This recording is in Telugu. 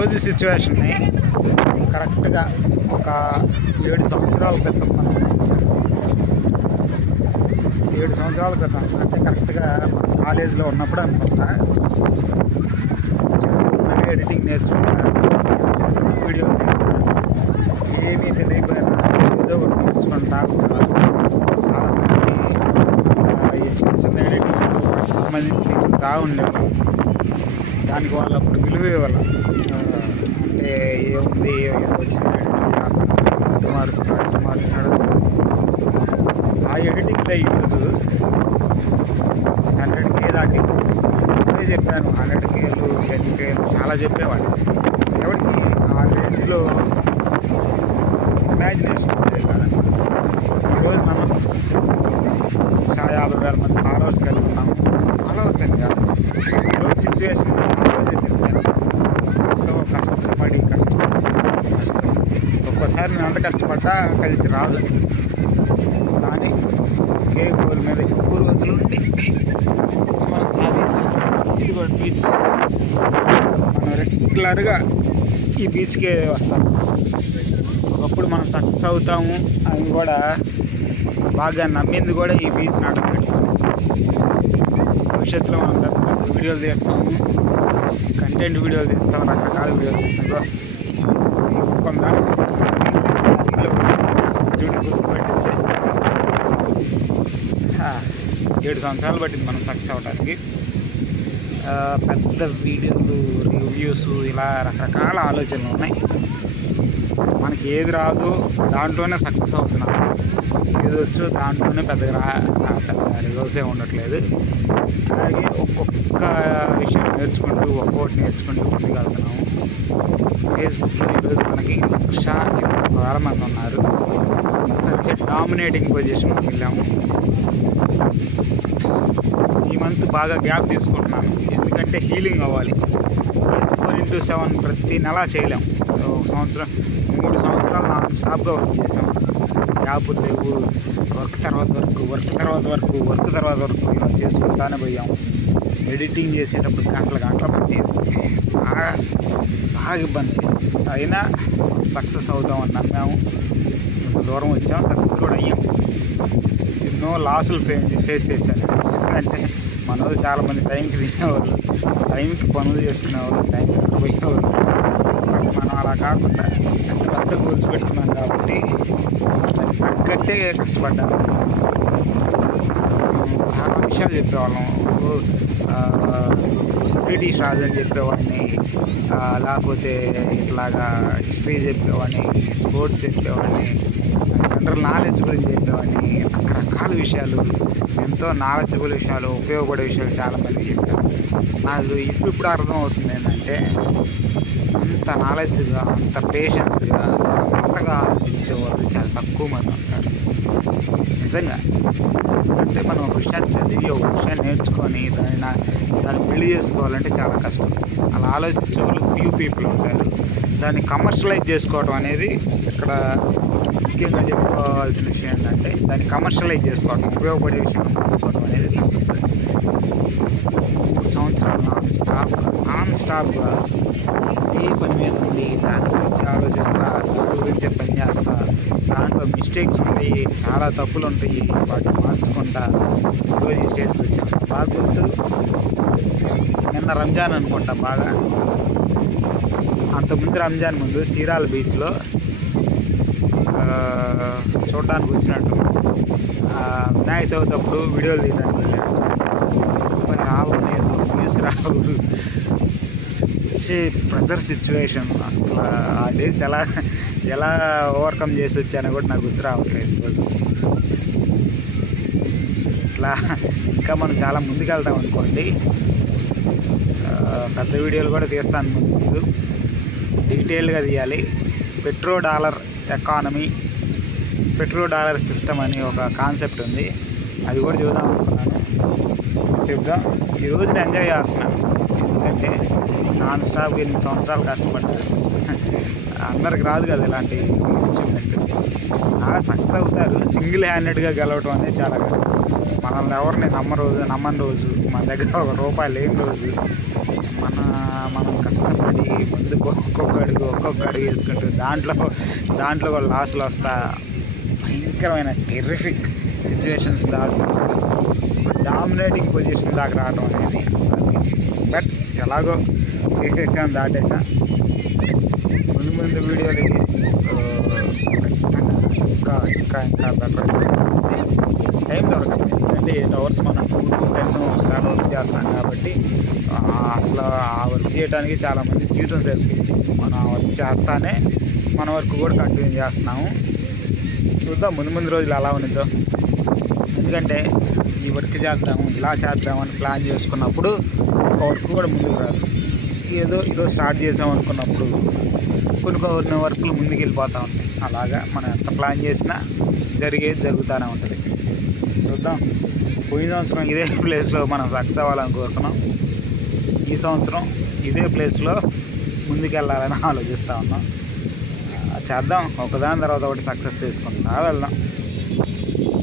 ఈరోజు సిచ్యువేషన్ని కరెక్ట్గా ఒక 7 సంవత్సరాల క్రితం మనం 7 సంవత్సరాల క్రితం అంటే కరెక్ట్గా మన కాలేజీలో ఉన్నప్పుడు అనుకుంటా చిన్న ఎడిటింగ్ నేర్చుకున్నా, చిన్న వీడియో ఏమీ తెలియకపోయినా ఏదో ఒకటి నేర్చుకుంటా చాలామంది ఈ చిన్న ఎడిటింగ్ వాటికి సంబంధించి ఉండేవాళ్ళు. దానికి వాళ్ళు అప్పుడు విలువ ఇవ్వాలి. అంటే ఏముంది ఏదో వచ్చిన మారుస్తున్నాడు ఆ ఎడిటింగ్లో ఈరోజు 100K దాటి అదే చెప్పాను. 100Kలు 10Kలు చాలా చెప్పేవాళ్ళు. ఎవరికి ఆ రేంజ్లో ఇమాజినేషన్ ఉండేది కదా. ఈరోజు మనం 50,000 మంది ఫాలోవర్స్ కలిగి ఉన్నాము. ఫాలోవర్స్ అని కాదు, ఈరోజు సిచ్యువేషన్ అదే చెప్పాను. ఎంతో కష్టపడి ఒక్కోసారి నేను ఎంత కష్టపడ్డా కలిసి రాదు. కానీ ఒకే గోల్ మీద ఎక్కువ రోజులు ఉండి మనం సాధించాం. ఇది కూడా బీచ్. మనం రెగ్యులర్గా ఈ బీచ్కే వస్తాం. ఒకప్పుడు మనం సక్సెస్ అవుతాము అని కూడా బాగా నమ్మింది కూడా ఈ బీచ్ నాటకం పెట్టుకొని. భవిష్యత్తులో మనం వీడియోలు తీస్తాము, కంటెంట్ వీడియోలు తీస్తాము, రకరకాల వీడియోలు తీస్తాం. కొంత గుర్తుపెట్టించే 7 సంవత్సరాలు పట్టింది మనం సక్సెస్ అవ్వడానికి. పెద్ద వీడియోలు, రివ్యూస్, ఇలా రకరకాల ఆలోచనలు ఉన్నాయి. మనకి ఏది రాదు దాంట్లోనే సక్సెస్ అవుతున్నాం, ఏది వచ్చో దాంట్లోనే పెద్ద రిజల్ట్స్ ఏమి ఉండట్లేదు. అలాగే ఒక్కొక్క విషయం నేర్చుకుంటూ ఒక్కొక్కటి నేర్చుకుంటూ ముందుకు వెళ్తున్నాము. ఫేస్బుక్లో ఈరోజు మనకి 1,20,000 మంది ఉన్నారు. సచ్ డామినేటింగ్ పొజిషన్కి వెళ్ళాము. ఈ మంత్ బాగా గ్యాప్ తీసుకుంటున్నాను, ఎందుకంటే హీలింగ్ అవ్వాలి. 4x7 ప్రతి నెల చేయలేము. 3 సంవత్సరాలు నాన్ స్టాప్గా వర్క్ చేసాం. గ్యాపులు లేవు. వర్క్ తర్వాత వర్క్ ఇలా చేసుకుంటానే పోయాము. ఎడిటింగ్ చేసేటప్పుడు గంటల పట్టేది. బాగా ఇబ్బంది. అయినా సక్సెస్ అవుతామని నమ్మాము. ఇంత దూరం వచ్చాము, సక్సెస్ కూడా అయ్యాము. ఎన్నో లాసులు ఫేస్ చేశాను. ఎందుకంటే మన వాళ్ళు చాలామంది టైంకి తినేవాళ్ళు, టైంకి పనులు చేసుకునేవాళ్ళు, టైంకి పోయేవాళ్ళు. మనం అలా కాకుండా పెద్ద గోల్స్ పెట్టుకున్నాం కాబట్టి దానికి తగ్గట్టే కష్టపడ్డాను. చాలా విషయాలు చెప్పేవాళ్ళం. బ్రిటిష్ రాజు అని చెప్పేవాడిని, లేకపోతే ఇట్లాగా హిస్టరీ చెప్పేవాడిని, స్పోర్ట్స్ చెప్పేవాడిని, జనరల్ నాలెడ్జ్ గురించి చెప్పేవాడిని. రకరకాల విషయాలు, ఎంతో నాలెడ్జబుల్ విషయాలు, ఉపయోగపడే విషయాలు చాలామంది చెప్పారు. నాకు ఇప్పుడు అర్థమవుతుంది ఏంటంటే అంత నాలెడ్జ్గా, అంత పేషెన్స్గా, అంతగా ఆలోచించేవాళ్ళు చాలా తక్కువ మంది ఉంటారు. నిజంగా అంటే మనం ఒక విషయాన్ని చదివి, ఒక విషయాన్ని నేర్చుకొని దాన్ని పెళ్లి చేసుకోవాలంటే చాలా కష్టం. అలా ఆలోచించే వాళ్ళు ఫ్యూ పీపుల్ ఉంటారు. దాన్ని కమర్షియలైజ్ చేసుకోవడం అనేది ఇక్కడ ముఖ్యంగా చెప్పుకోవాల్సిన విషయం ఏంటంటే, దాన్ని కమర్షియలైజ్ చేసుకోవడం, ఉపయోగపడే విషయం నేర్చుకోవడం అనేది సక్సెస్. 3 సంవత్సరాలు నాన్ స్టాప్గా ఏ పని మీద ఉండి దాని గురించి ఆలోచిస్తా, దాని గురించి పని చేస్తా. దాంట్లో మిస్టేక్స్ ఉంటాయి, చాలా తప్పులు ఉంటాయి, వాటిని మార్చుకుంటా రోజు స్టేజ్కి వచ్చాను. బాగా గుర్తు, నిన్న రంజాన్ అనుకుంటా. బాగా అంతకుముందు రంజాన్ ముందు చీరాల బీచ్లో చూడడానికి వచ్చినట్టు వినాయక చవితి అప్పుడు వీడియోలు తీయడానికి రావు, లేదు న్యూస్ రావు. Pressure situation. అసలు ఆ డేస్ ఎలా ఓవర్కమ్ చేసి వచ్చానో కూడా నాకు గుర్తు రావట్లేదు ఈరోజు. ఇట్లా ఇంకా మనం చాలా ముందుకు వెళ్తాం అనుకోండి. పెద్ద వీడియోలు కూడా తీస్తాను ముందు, డీటెయిల్గా తీయాలి. Petro dollar economy, petro dollar system అని ఒక కాన్సెప్ట్ ఉంది. అది కూడా చూద్దాం అనుకున్నాను. చెప్దాం. ఈరోజు నేను ఎంజాయ్ చేస్తున్నాను, ఎందుకంటే నాన్ స్టాప్ 8 సంవత్సరాలు కష్టపడ్డాను. అందరికి రాదు కదా ఇలాంటి అచీవ్మెంట్. సక్సెస్ అవుతారు. సింగిల్ హ్యాండెడ్గా గెలవటం అనేది చాలా కష్టం. మనల్ని ఎవరిని నమ్మని రోజు, మన దగ్గర ₹1 లేని రోజు, మనం కష్టపడి ముందుకు ఒక్కొక్క అడుగు వేసుకుంటూ దాంట్లో కూడా లాస్లో వస్తా భయంకరమైన టెర్రిఫిక్ సిచ్యువేషన్స్ దాటుకుంటూ డామినేటింగ్ పొజిషన్ దాకా రావడం అనేది బట్ ఎలాగో చేసేసాం, దాటేసాం. ముందు వీడియోలు ఖచ్చితంగా ఇంకా బెటర్ టైం దొరకదు. ఎందుకంటే 8 అవర్స్ మనం 2 to 10 చాలా వర్క్ చేస్తాం కాబట్టి అసలు ఆ వర్క్ చేయడానికి చాలామంది జీవితం సరిపోయింది. మనం ఆ వర్క్ చేస్తానే మన వర్క్ కూడా కంటిన్యూ చేస్తున్నాము. చూద్దాం ముందు రోజులు ఎలా ఉందో. ఎందుకంటే ఈ వర్క్ చేద్దాము, ఇలా చేద్దామని ప్లాన్ చేసుకున్నప్పుడు ఒక వర్క్ కూడా ముందుకు రాదు. ఏదో ఈరోజు స్టార్ట్ చేసామనుకున్నప్పుడు కొన్ని వర్క్లు ముందుకు వెళ్ళిపోతూ ఉంటాయి. అలాగా మనం ఎంత ప్లాన్ చేసినా జరుగుతూనే ఉంటుంది. చూద్దాం. పోయిన సంవత్సరం ఇదే ప్లేస్లో మనం సక్సెస్ అవ్వాలని కోరుకున్నాం. ఈ సంవత్సరం ఇదే ప్లేస్లో ముందుకెళ్ళాలని ఆలోచిస్తూ ఉన్నాం. చేద్దాం, ఒకదాని తర్వాత ఒకటి సక్సెస్ చేసుకుంటా వెళ్దాం.